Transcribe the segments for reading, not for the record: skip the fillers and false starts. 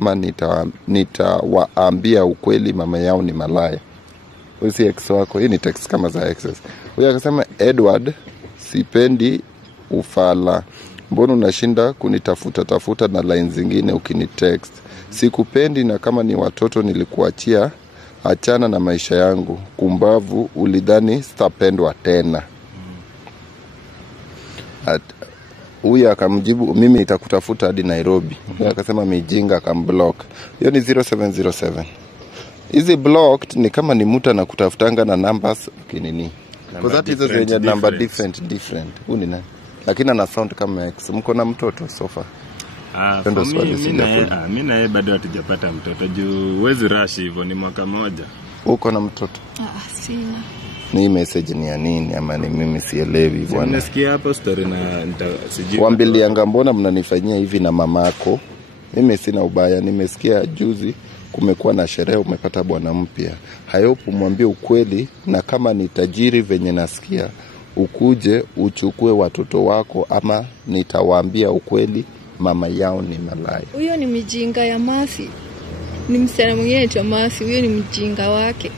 ama nitawaambia ukweli mama yao ni malaya. Usi ex wako, hii ni text kama za exes. Huyo akasema, Edward, sipendi ufala. Mbona unashinda kunitafuta na line zingine ukinitext? Sikupendi, na kama ni watoto nilikuachia, achana na maisha yangu. Kumbavu, ulidhani sitapendwa tena. Huyu akamjibu, mimi nitakutafuta hadi Nairobi. Huyu akasema mijinga, akamblock. Hiyo ni 0707. Hizi blocked ni kama ni mtu anakutafutanga na numbers kinini. Kwa sababu hizo zenye number different. Huu ni nani? Lakini ana sound kama ex. Mko na mtoto sofa? Mimi na yeye bado hatujapata mtoto. Juu huwezi rush hivyo, ni mwaka moja. Uko na mtoto? Sina. Ni message ni ya nini ama ni mimi sielewi bwana. Nimesikia hapo story na sijui. Wambilianga, mbona mnanifanyia hivi na mamako? Mimi sina ubaya, nimesikia juzi kumekuwa na sherehe, umepata bwana mpya. Hayopo, mwambie ukweli, na kama ni tajiri venye nasikia, ukuje uchukue watoto wako, ama nitawaambia ukweli mama yao ni malaya. Huyo ni mjinga ya Masi. Ni msichana mwingine cha Masi, huyo ni mjinga wake.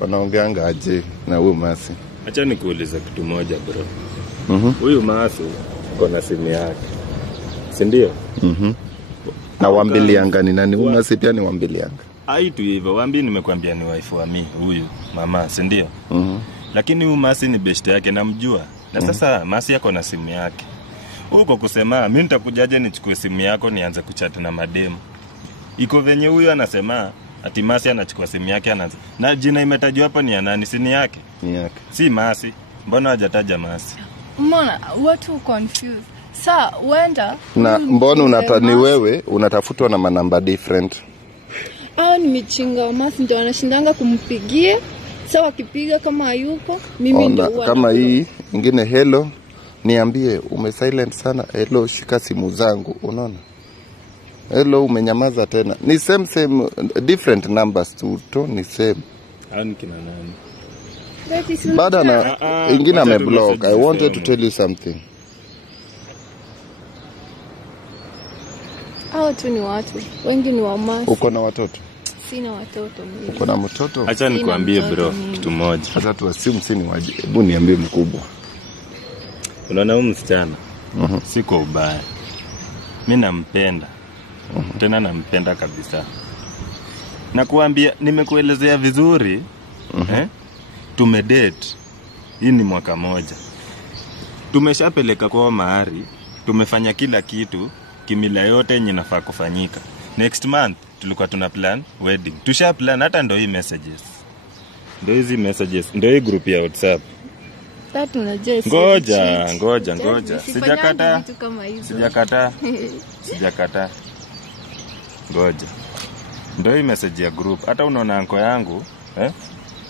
Wanaongeanga aje na huyo Masi? Acha nikuulize kitu moja bro. Huyu Masi kuna simu yake, si ndio? Na Wambilianga ni nani? Masi pia ni Wambilianga. Aitu hivyo, Wambi nimekuambia ni wife wa mimi huyu mama, si ndio? Lakini huyu Masi ni best yake, namjua. Na sasa Masi yako na simu yake. Huko kusema mimi nitakujaje nichukue simu yako nianze kuchat na mademu? Iko venye huyu anasema ati Masi anachukua simu yake anaanza. Na jina imetajwa hapa ni ya nani? Si ni yake? Ni yake. Si Masi. Mbona hajataja Masi? Mbona watu confused? Saa wenda na mbona ni wewe unatafutwa na manamba different? Ni michinga wa Masi ndio anashindanga kumpigia. Sawa kipiga kama hayuko, mimi ndio kama hii ingine, hello, niambie umesilent sana, hello shika simu zangu, unaona? Hello umenyamaza tena. Ni same different numbers tu, ni same. Ni kina nani? Baada na ingine ameblock. I wanted to tell you something. Tu ni watu wengi ni wa Masi. Uko na watoto? Sina watoto mimi. Uko na mtoto? Acha nikwambie bro kitu moja. Sasa tu assume sini waje. Hebu niambie mkubwa. Unaona huyu msichana? Siko ubaya. Mimi nampenda. Tena nampenda kabisa. Nakuambia nimekuelezea vizuri. Tumedate. Hii ni mwaka moja. Tumeshapeleka kwa mahari. Tumefanya kila kitu, kimila yote yenye nafaa kufanyika. Next month tulikuwa tuna plan wedding. Tusha plan, hata ndio hii messages. Ndio hizi messages, ndio hii group ya WhatsApp. Tatu na Jesse. Ngoja. Sijakata. Ngoja. Ndio hii message ya group. Hata unaona anko yangu,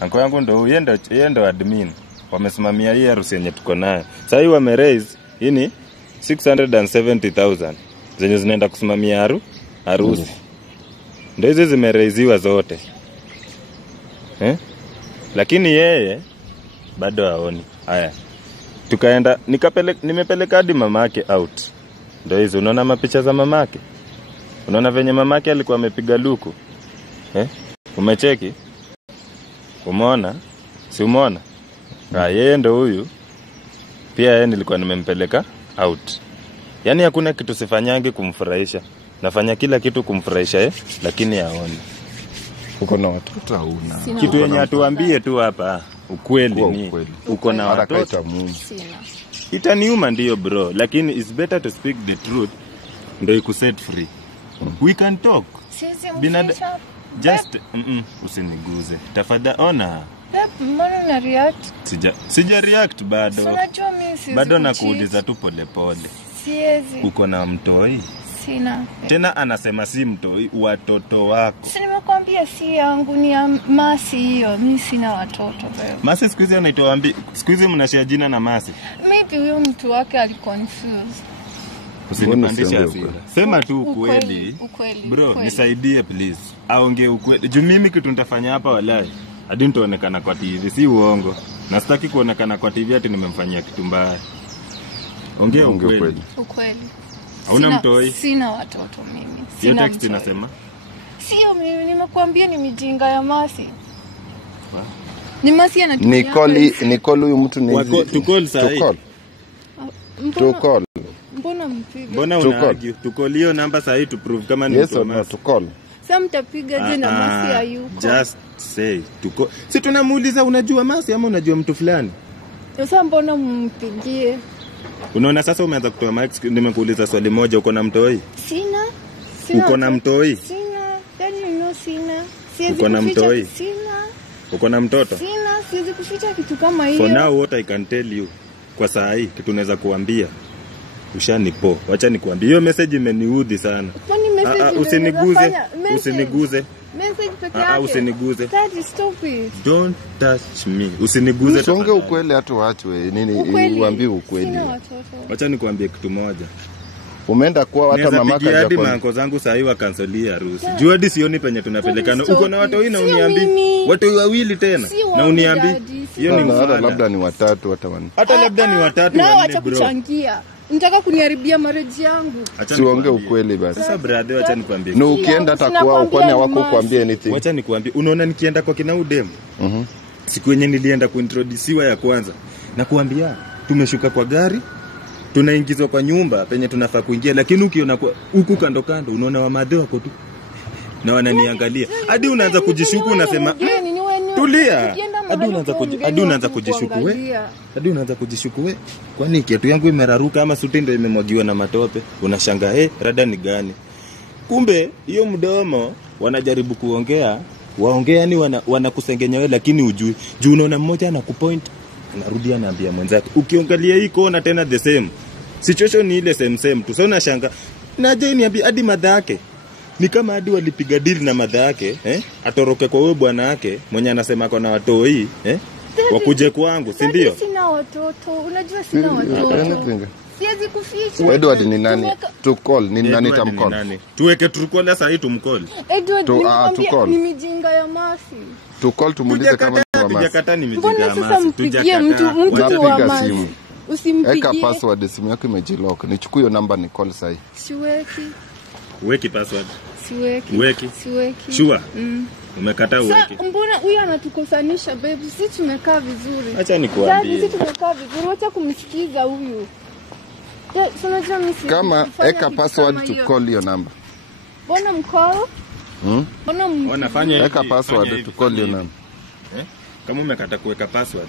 anko yangu ndio yeye ndo admin. Wamesimamia hii harusi yenye tuko nayo. Sasa hii wameraise hii ni 670,000 zenye zinaenda kusimamia harusi. Ndio hizo zimeraiziwa zote. Lakini yeye bado haoni. Haya. Tukaenda nimepeleka hadi mamake out. Ndio hizo unaona mapicha za mamake? Unaona venye mamake alikuwa amepiga luku? Umecheki? Umeona? Si umeona? Yeye ndo huyu. Pia yeye nilikuwa nimempeleka out. Yaani hakuna kitu sifanyangi kumfurahisha. Nafanya kila kitu kumfurahisha lakini haoni. Uko na watoto hauna? Kitu yenye atuambie tu hapa ukweli ni uko na watoto. Sina. Itaniuma ndio bro, lakini it's better to speak the truth ndio ikuset free. We can talk. Just usiniguze. Tafadhali ona. Mbona na react? Sija react bado. Unajua mimi si bado nakuuliza tu pole pole. Siwezi. Uko na mtoi? Sina. Tena anasema si mtoi, watoto wako. Si nimekwambia si yangu, ni ya Masi hiyo. Mimi sina watoto bado. Masi siku hizi anaitwa Wambi. Siku hizi mnashia jina na Masi. Maybe huyo mtu wake aliconfuse. Usinipandishe hasira. Sema tu ukweli. Bro, nisaidie please. Aongee ukweli. Juu mimi kitu nitafanya hapa walai. Hadi nitaonekana kwa TV, si uongo. Na sitaki kuonekana kwa TV ati nimemfanyia kitu mbaya. Ongea ukweli. Ukweli. Hauna mtoi? Sina watoto mimi. Hiyo text inasema? Sio mimi, nimekuambia ni mijinga ya Masi. Ni Masi anatumia. Nicole huyu mtu ni hizi. Tukol sahi. Tukol. Mbona mpiga? Mbona una-argue? Tukol hiyo namba sahi to prove kama ni mtu wa Masi. Yes, Tukol. Sasa mtapiga je na Masi hayuko? Just say Tukol. Si tunamuuliza unajua Masi ama unajua mtu fulani? Sasa mbona mumpigie? Unaona sasa umeanza kutoa mic. Nimekuuliza swali moja, uko na mtoi? Sina. Uko na mtoi? Sina. Sina. Siwezi uko na mtoi? Sina. Uko na mtoto? Sina, siwezi kuficha kitu kama hiyo. For now what I can tell you, kwa saa hii kitu naweza kuambia, ushanipo. Wacha nikuambie. Hiyo message imeniudhi sana. Kwani message usiniguze. Message peke yake. Usiniguze. That is stupid. Don't touch me. Usiniguze. Songe ukweli hatu wachwe. Nini uambie ukweli. Sina watoto. Wacha nikuambie kitu moja. Umeenda kwa hata mamaka haja kwa. Manko zangu saa hii wakancelia harusi. Juu hadi sioni penye tunapelekana. Uko na watu na uniambi. Watu wawili tena. Na uniambi. Hiyo ni mfano labda ni watatu hata wanne. Hata labda ni watatu na wanne bro. Kuchangia. Unataka kuniharibia marriage yangu. Siongee ukweli basi. Sasa brother wacha nikwambie. Na ukienda hata kwao kwani hawako kuambia anything. Wacha nikwambie. Unaona nikienda kwa kina Udem. Siku yenye nilienda kuintroduciwa ya kwanza. Na kuambia tumeshuka kwa gari. Tunaingizwa kwa nyumba penye tunafaa kuingia, lakini ukiona huku kando kando unaona wamadhe wako tu na wananiangalia. Hadi unaanza kujishuku unasema tulia. Hadi unaanza kujishuku wewe. Hadi unaanza kujishuku wewe. Kwani kiatu yangu imeraruka ama suti ndio imemwagiwa na matope? Unashangaa rada ni gani? Kumbe hiyo mdomo wanajaribu kuongea, yani wanakusengenya wewe lakini hujui. Juu unaona mmoja anakupoint anarudia anaambia mwenzake. Ukiangalia hii kona tena the same. Situation ni ile same tu. Sasa unashanga. Na je niambia hadi madha yake. Ni kama hadi walipiga deal na madha yake, atoroke kwa wewe bwana yake, mwenye anasema ako na watoi, wakuje kwangu, si ndio? Sina watoto. Unajua sina watoto. Siwezi kuficha. Edward ni nani? To call ni nani tamcall? Tuweke Trucall sasa hii tumcall. Edward ni mijinga ya Masi. To call tumuulize kama ni wa Masi. Tujakata ni mijinga ya Masi. Mbona sasa mpigie mtu wa Masi? Usimpigie. Eka password simu yako imejilock. Nichukue hiyo namba ni call sahi. Siweki. Weki password. Siweki. Sure. Umekataa uweke. Sasa mbona huyu anatukosanisha babe? Sisi tumekaa vizuri. Acha nikuambie. Sisi tumekaa vizuri. Wacha kumsikiza huyu. Kama eka password to call your number. Mbona mcall? Mbona wanafanya eka password to call your number. Kama umekata kuweka password.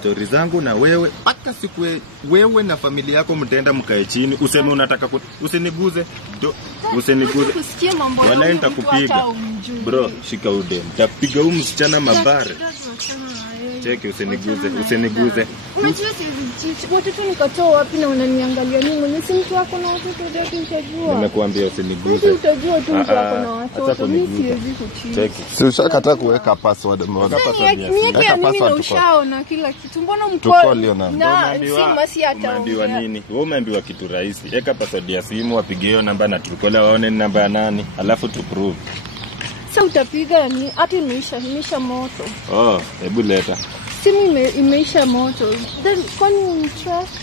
Story zangu na wewe hata siku wewe na familia yako mtaenda mkae chini useme unataka usiniguze. Usiniguze. Kusikia mambo yangu. Wala nitakupiga. Bro, shika udem. Nitapiga huyu msichana mabare. Cheki usiniguze. Unajua watoto nikatoa wapi na unaniangalia nini? Mimi si mtu wako na watoto ndio utajua. Nimekuambia usiniguze. Utajua tu mtu wako na watoto. Mimi siwezi kuchini. Cheki. Si ushakataa kuweka password. Weka password tu ushao na kila kitu. Mbona mcall na si Masi hata umeambiwa nini? Wewe umeambiwa kitu rahisi. Weka password ya simu, wapige hiyo namba na Trucall waone ni namba ya nani, alafu tu prove. Sasa utapiga ni hata imeisha moto. Hebu leta. Simu imeisha moto. Then kwani trust?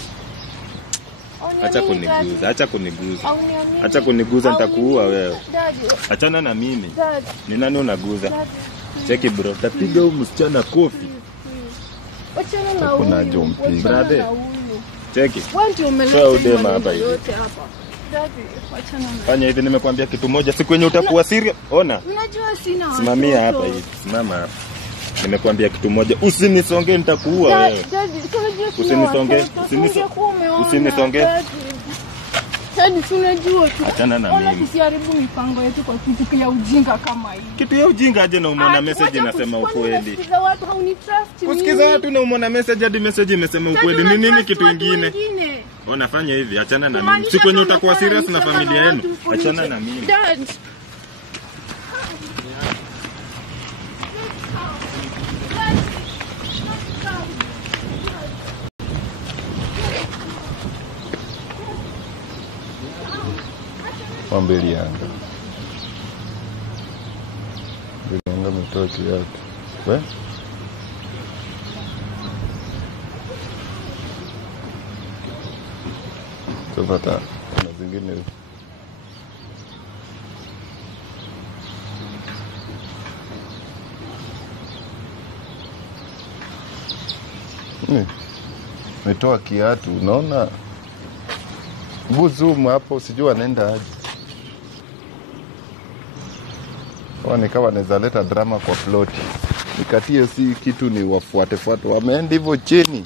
Acha kuniguza nitakuua wewe. Achana na mimi. Ni nani unaguza? Cheki bro, tapiga huyu msichana kofi. Achana na huyu. Kuna jompi. Brother. Cheki. Wewe ndio umeleta yote hapa. Fanya hivi nimekuambia kitu moja, siku yenye utakuwa serious. Ona. Unajua sina watoto. Simamia hapa hivi. Simama hapa. Nimekuambia kitu moja, usinisonge nitakuua wewe. Usinisonge. Usinisonge. Hadi tunajua tu. Achana na mimi. Ona tusiharibu mipango yetu kwa kitu ya ujinga kama hii. Kitu ya ujinga aje na umeona message inasema ukweli. Kusikiza watu haunitrust mimi. Kusikiza watu na umeona message hadi message imesema ukweli. Ni nini kitu kingine? Unafanya hivi, achana na mimi. Siku yenye utakuwa serious na familia yenu, achana na mimi. Dad. Mbele yangu. Ndio mtoto yake. We? Tupata. zingine huko. Metoa kiatu, unaona zoom hapo, sijui anaenda aje. Kwa nikawa naweza leta drama kwa ploti. Nikatie si kitu ni wafuate wameenda hivyo chini.